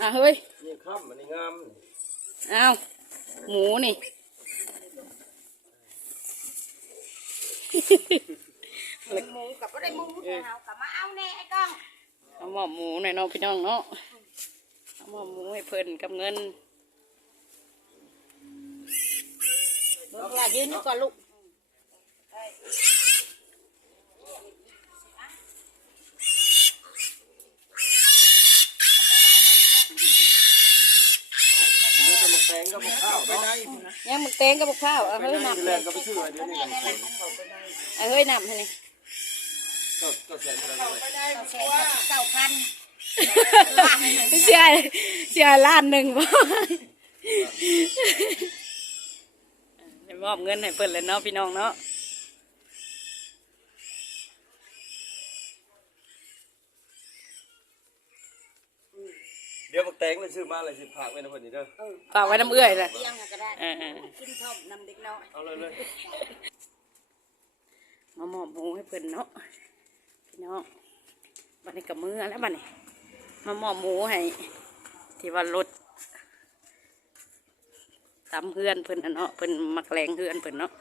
อะเฮ้ยนี่ค่ำอันนี้งามเอาหมูนี่ หมูกับบ่ได้หมูแต่เฮากับมาเอาแน่ไอ้ก้องเอาหมอหมูหน่อยเนาะพี่น้องเนาะเอาหมอหมูให้เพิ่นกับเงินเบิ่งว่ายืนอยู่ก่อนลูก เดี๋ยวจะมา แปลงกับข้าวไปไหนยังมึกเตงกับบักข้าวเอาไปเฮ้ยไหนนำแรงก็ไปซื้อไว้เดี๋ยวนี้กันเอาเฮ้ยนำให้นี่ก็ก็แสนอะไรเก้าแสนเก้าพันเสียเสียล้านหนึ่งบ่จะมอบเงินให้เพิ่นเลยเนาะพี่น้องเนาะ เดี๋ยวบักแตงมันซื้อมาอะไรสิผักไว้นะเพิ่นนี่เด้อฝากไว้น้ำเอื้อยเลย เลี้ยงก็ได้เออกินท่อมนำเด็กน้อยเอาเลยเลยๆมามอบหมูให้เพิ่นเนาะพี่น้องบัดนี้กับมือแล้วบัดนี้มามอบหมูให้ ที่ว่ารถตามเพื่อนเพิ่นน่ะเนาะเพิ่นมักแรงเพื่อนเพิ่นเนาะ